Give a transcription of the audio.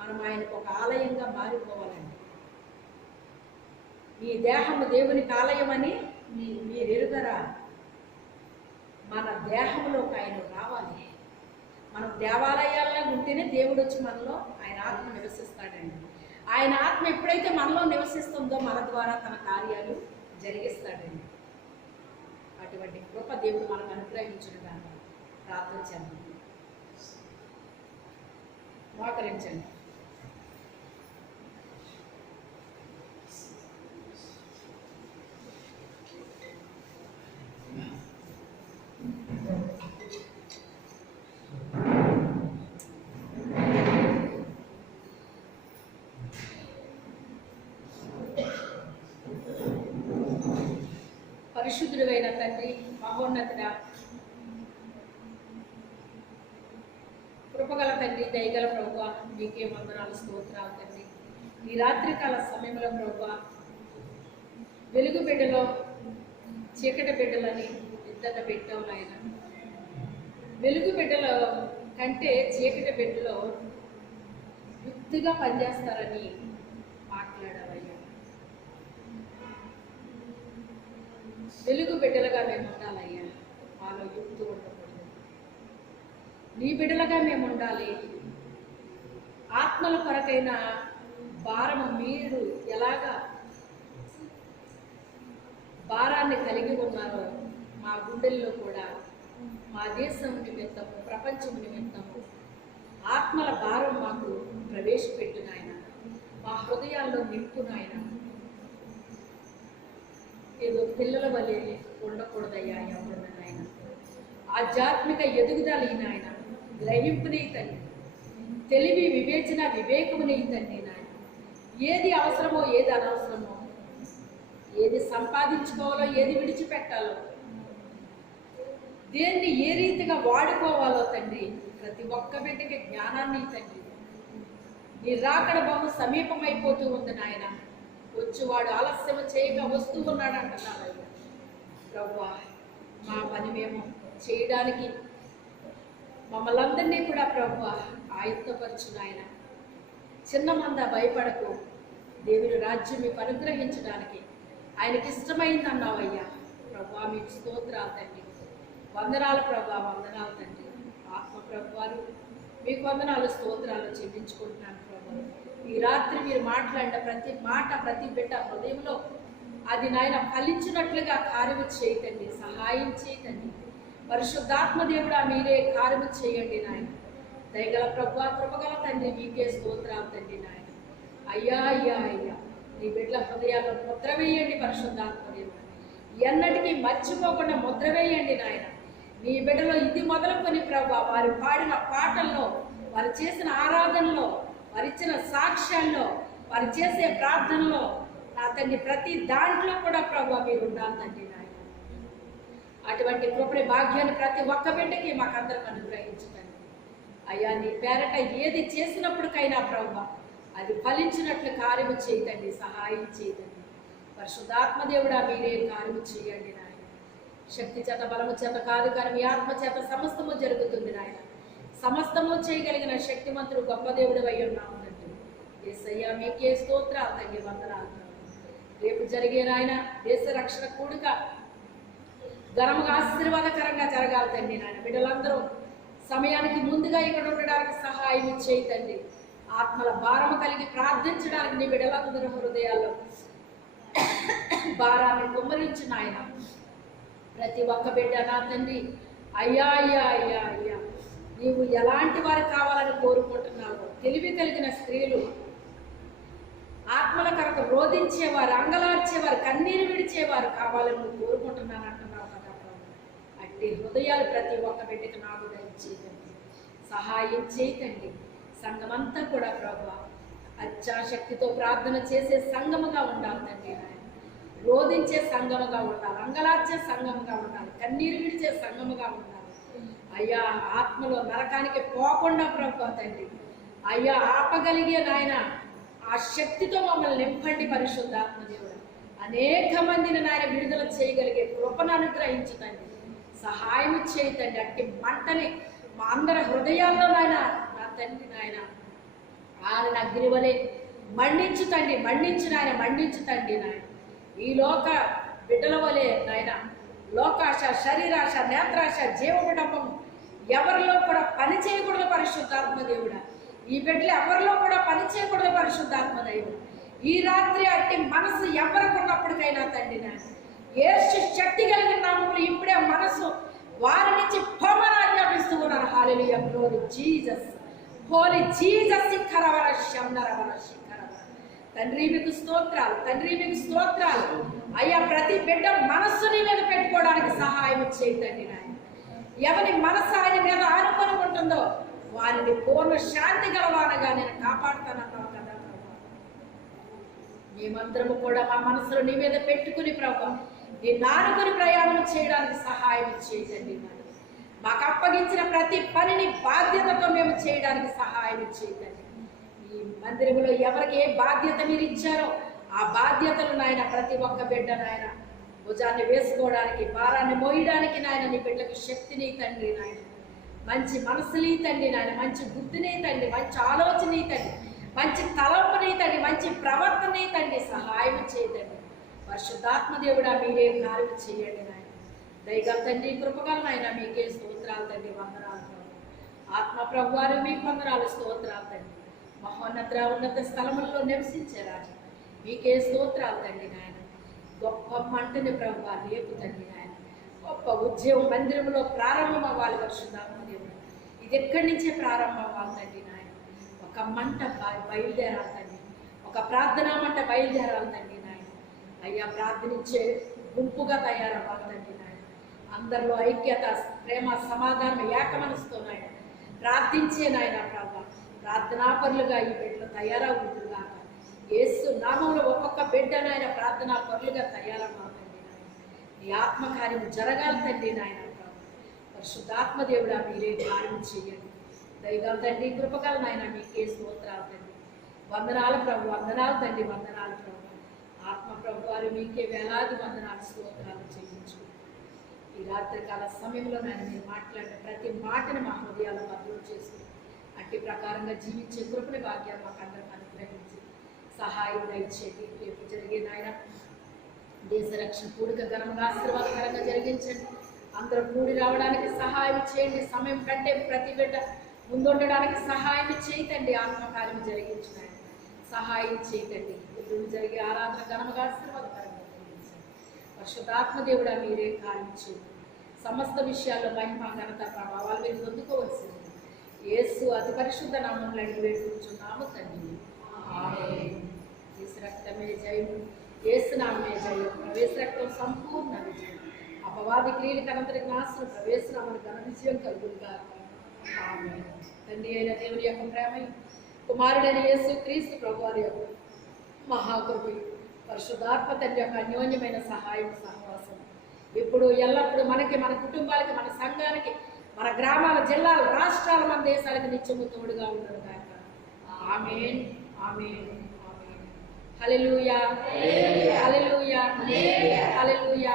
మనం ఆయనకు ఒక ఆలయంగా మారిపోవాలండి. ఈ దేహము దేవునికి ఆలయమని మీ మీరు ఎరుగరా మన దేహంలోకి ఆయన రావాలి. మనం దేవాలయాల్లో ఉంటేనే దేవుడు వచ్చి మనలో ఆయన ఆత్మ నివసిస్తాడండి. ఆయన ఆత్మ ఎప్పుడైతే మనలో నివసిస్తుందో మన ద్వారా తన కార్యాలు జరిగిస్తాడండి. అటువంటి కృప దేవుడు మనకు అనుగ్రహించడం ప్రార్థన చేద్దాం. మోకరించండి. పరిశుద్ధుడైన తండ్రి మహోన్నతుడ. కృపగల తండ్రి దయగల ప్రభు మీకే వందనాలు స్తోత్రాలు తండ్రి. ఈ రాత్రికాల సమయంలో ప్రభు వెలుగు బిడ్డలో చీకటి బిడ్డలని ఇద్దరు పెట్టావు నాయన. వెలుగు బిడ్డల కంటే చీకటి బిడ్డలో యుక్తిగా పనిచేస్తారని వెలుగు బిడ్డలుగా మేము ఉండాలయ్యా. మాలో యుక్తి ఉండకూడదు. నీ బిడ్డలుగా మేము ఉండాలి. ఆత్మల కొరకైన భారము మీరు ఎలాగా భారాన్ని కలిగి ఉన్నారో మా గుండెల్లో కూడా మా దేశం నిమిత్తము ప్రపంచం నిమిత్తము ఆత్మల భారం మాకు ప్రవేశపెట్టునాయన మా హృదయాల్లో నింపునాయన ఏదో పిల్లల వలె ఉండకూడదయ్యా ఎవరు నాయన ఆధ్యాత్మిక ఎదుగుదల ఈ నాయన గ్రహింపుని తండ్రి తెలివి వివేచన వివేకముని తండ్రి నాయన. ఏది అవసరమో ఏది అనవసరమో ఏది సంపాదించుకోవాలో ఏది విడిచిపెట్టాలో దేన్ని ఏ రీతిగా వాడుకోవాలో తండ్రి ప్రతి ఒక్క బిడ్డకి జ్ఞానాన్ని తండ్రి నీ రాకడ బహు సమీపమైపోతూ ఉంది నాయన. వచ్చేవాడు ఆలస్యం చేయక వస్తూ ఉన్నాడు అంటున్నారయ్యా ప్రవ్వా మా పని మేము చేయడానికి మమ్మల్ని అందరినీ కూడా ప్రభు ఆయుత్తపరచు నాయన చిన్న మంద భయపడకు. దేవుని రాజ్యం మీకు అనుగ్రహించడానికి ఆయనకి ఇష్టమైంది అన్నావయ్యా ప్రభా మీకు స్తోత్రాలు తండ్రి. వందనాలు ప్రభా వందనాలు తండ్రి. ఆత్మ ప్రభువారు మీకు వందనాలు స్తోత్రాలు చెల్లించుకుంటున్నాను ప్రభు. ఈ రాత్రి మీరు మాట్లాడిన ప్రతి మాట ప్రతి బిడ్డ హృదయంలో అది నాయన ఫలించినట్లుగా కార్యము చేయతండి సహాయం చేయకండి పరిశుద్ధాత్మ దేవుడా మీరే కార్యము చేయండి నాయన. దయగల ప్రభు కృపగల తండ్రి మీకే స్తోత్రాలు తండ్రి నాయన. అయ్యా అయ్యా అయ్యా నీ బిడ్డల హృదయాల్లో ముద్ర వేయండి పరిశుద్ధాత్మదేవుడు ఎన్నటికీ మర్చిపోకుండా ముద్ర వేయండి నాయన. నీ బిడ్డలో ఇది మొదలుకొని ప్రభా వారు పాడిన పాటల్లో వారు చేసిన ఆరాధనలో వారు ఇచ్చిన సాక్ష్యాల్లో వారు చేసే ప్రార్థనలో నా తండ్రి ప్రతి దాంట్లో కూడా ప్రభా మీరు ఉండాలండి నాయన. అటువంటి కృపని భాగ్యాన్ని ప్రతి ఒక్క బిడ్డకి మాకందరికి అనుగ్రహించండి. అయ్యా నీ పేరట ఏది చేసినప్పటికైనా ప్రభా అది ఫలించినట్లు కార్యము చేయదండి సహాయం చేయదండి పరిశుద్ధాత్మదేవుడా మీరే కార్యము చేయండి శక్తి చేత బలము చేత కాదు కానీ మీ ఆత్మ చేత సమస్తము జరుగుతుంది నాయన. సమస్తము చేయగలిగిన శక్తిమంతుడు గొప్ప దేవుడు అయి ఉన్నాము తండ్రి. ఏసయ్యా మీకే స్తోత్రాలు తగ్గి వందనాలు. రేపు జరిగే నాయన దేశ రక్షణ కూడిక ఘనముగా ఆశీర్వాదకరంగా జరగాలి తండ్రి నాయన. బిడ్డలందరూ సమయానికి ముందుగా ఇక్కడ ఉండడానికి సహాయం ఇచ్చేయి తండ్రి. ఆత్మల భారము కలిగి ప్రార్థించడానికి నీ బిడ్డలందరూ హృదయాల్లో భారాన్ని కుమ్మరించిన ఆయన ప్రతి ఒక్క బిడ్డ నా తండ్రి. అయ్యా అయ్యా అయ్యా అయ్యా. నీవు ఎలాంటి వారు కావాలని కోరుకుంటున్నావు తెలివి కలిగిన స్త్రీలు ఆత్మల కొరకు రోధించేవారు అంగలార్చేవారు కన్నీరు విడిచేవారు కావాలని నువ్వు కోరుకుంటున్నాను అంటున్నావు కదా అట్టి హృదయాలు ప్రతి ఒక్క బిడ్డకు నాకు దయచేయండి సహాయం చేయకండి. సంఘమంతా కూడా ప్రభు అత్యాశక్తితో ప్రార్థన చేసే సంఘముగా ఉండాలి తండ్రి నాయన. రోధించే సంఘముగా ఉండాలి అంగలార్చే సంఘముగా ఉండాలి కన్నీరు విడిచే సంఘముగా ఉండాలి. అయ్యా ఆత్మలో నరకానికి పోకుండా ప్రభు తండ్రి. అయ్యా ఆపగలిగే నాయన ఆ శక్తితో మమ్మల్ని నింపండి పరిశుద్ధాత్మ దేవుడు. అనేక మందిని నాయన విడుదల చేయగలిగే కృపను అనుగ్రహించుతండి సహాయం చేయతండి అట్టి మంటని మా అందరి హృదయాల్లో నాయన నా తండ్రి నాయన ఆయన అగ్నివలే మండించుతండి మండించు తండ్రి నాయన నాయన. ఈ లోక బిడ్డల వలె నాయన లోకాశ శరీరాశ నేత్రాశ జీవకుటంబం ఎవరిలో కూడా పని చేయకూడదు పరిశుద్ధాత్మ దేవుడా. ఈ బిడ్డలు ఎవరిలో కూడా పని చేయకూడదు పరిశుద్ధాత్మ దేవుడు. ఈ రాత్రి అట్టి మనసు ఎవరికున్నప్పటికైనా తండ్రి నాయన ఏసు శక్తి కలిగిన నామములు ఇప్పుడే మనసు వారి నుంచి పొమ్మని ఆజ్ఞాపిస్తూ ఉన్నారు హాలెలుయ జీజస్ హోలీ జీజస్ శిఖరవర శంనరవర శిఖర తండ్రి మీకు స్తోత్రాలు తండ్రి మీకు స్తోత్రాలు. అయ్యా ప్రతి బిడ్డ మనస్సుని మీద పెట్టుకోవడానికి సహాయం చేయండి నాయన. ఎవరి మనస్సు ఆయన మీద ఆనుకొని ఉంటుందో వారిని పూర్ణ శాంతి గలవానగా నేను కాపాడుతానన్నావు కదా మేమందరము కూడా మా మనసులో నీ మీద పెట్టుకుని ప్రభావం నీ నానుకొని ప్రయాణం చేయడానికి సహాయం చేయండి నాయన. మాకు అప్పగించిన ప్రతి పనిని బాధ్యతతో మేము చేయడానికి సహాయం చేయండి మందిరంలో ఎవరికి ఏ బాధ్యత మీరు ఇచ్చారో ఆ బాధ్యతలు నాయన ప్రతి ఒక్క బిడ్డ నాయన భుజాన్ని వేసుకోవడానికి భారాన్ని మోయడానికి నాయన నీ బిడ్డకు శక్తిని తండ్రి నాయన. మంచి మనసుని తండ్రి నాయన మంచి బుద్ధిని తండ్రి మంచి ఆలోచన తండ్రి మంచి తలంపుని తండ్రి మంచి ప్రవర్తన తండ్రి సహాయం చేయదండి పరిశుద్ధాత్మ దేవుడా మీరే కార్యం చేయండి నాయన. దయగల తండ్రి కృపగల నాయన మీకే స్తోత్రాలు తండ్రి వందనాలు ఆత్మ ప్రభు వారు మీ వందనాలు స్తోత్రాలు తండ్రి. మహోన్నత ఉన్నత స్థలములలో నివసించే రాజు. మీకే స్తోత్రాలు తండ్రి నాయన. గొప్ప మంటని ప్రభు రేపు లేపు తండ్రి నాయన. గొప్ప ఉద్యమం మందిరంలో ప్రారంభం అవ్వాలి పరిశుద్ధాత్మ దేవుడు ఇది ఎక్కడి నుంచే ప్రారంభం అవ్వాలి తండ్రి నాయన? ఒక మంట బయలుదేరాలి తండ్రి. ఒక ప్రార్థనా మంట బయలుదేరాలి తండ్రి నాయన. అయ్యా ప్రార్థనించే గుంపుగా తయారవ్వాలి తండ్రి నాయన. అందరిలో ఐక్యత ప్రేమ సమాధానం ఏకమనసుతో నాయన. ప్రార్థించే నాయన ప్రభా. ప్రార్థనాపరులుగా ఈ బిడ్డలు తయారవుతుందిగాక యేసు నామంలో ఒక్కొక్క బిడ్డ నాయన ప్రార్థనా పరులుగా నీ ఆత్మకార్యం జరగాలి తండ్రి నాయన పరిశుద్ధాత్మ దేవుడా మీరే కార్యం చేయండి. దయగల తండ్రి కృపకాల నాయన మీకే స్తోత్రాలు తండ్రి. వందనాలు ప్రభు వందనాలు తండ్రి వందనాలు ప్రభు. ఆత్మ ప్రభు వారు మీకే వేలాది వందనాలు స్తోత్రాలు చేయించు ఈ రాత్రికాల సమయంలో నేను మీరు మాట్లాడిన ప్రతి మాటని మా హృదయాలు భద్రం చేసుకుని అట్టి ప్రకారంగా జీవించే కృపని భాగ్యాన్ని మాకు అందరికి అనుగ్రహించి సహాయం దయచేది రేపు జరిగే నాయన దేశ రక్షణ కూడిక ఘనంగా ఆశీర్వాదకరంగా జరిగించండి. అందరూ కూడి రావడానికి సహాయం చేయండి. సమయం కంటే ప్రతి బిడ్డ ముందుండడానికి సహాయం చేయతండి. ఆత్మకార్యం జరిగించిన సహాయం చేయతండి. ఇప్పుడు జరిగే ఆరాధన ఘనంగా ఆశీర్వాదకరంగా జరిగించండి. దేవుడా మీరే కార్యం చేయండి. సమస్త విషయాల్లో మహిమ ఘనత ప్రభావాలు మీరు అతి పరిశుద్ధ నామంలో అడిగి వేడుకుంటున్నాము తండ్రి. రక్తమే జయం. యేసు నామే జయం. ప్రవేశ రక్తం సంపూర్ణ విజయం అపవాది క్రియలకు అనంతరి నాశనం. ప్రవేశనామని ఘన విజయం కలుగుగా ఆమె తండ్రి అయిన దేవుని యొక్క ప్రేమ కుమారుడైన యేసు క్రీస్తు ప్రభు వారి యొక్క మహాకృపి పరిశుద్ధాత్మ తండ్రి యొక్క అన్యోన్యమైన సహాయం సహవాసం ఇప్పుడు ఎల్లప్పుడూ మనకి మన కుటుంబాలకి మన సంఘానికి మన గ్రామాల జిల్లాల రాష్ట్రాల మన దేశాలకు నిత్యము తోడుగా ఉండదు కాక amen amen amen. Hallelujah. Hallelujah. Hallelujah.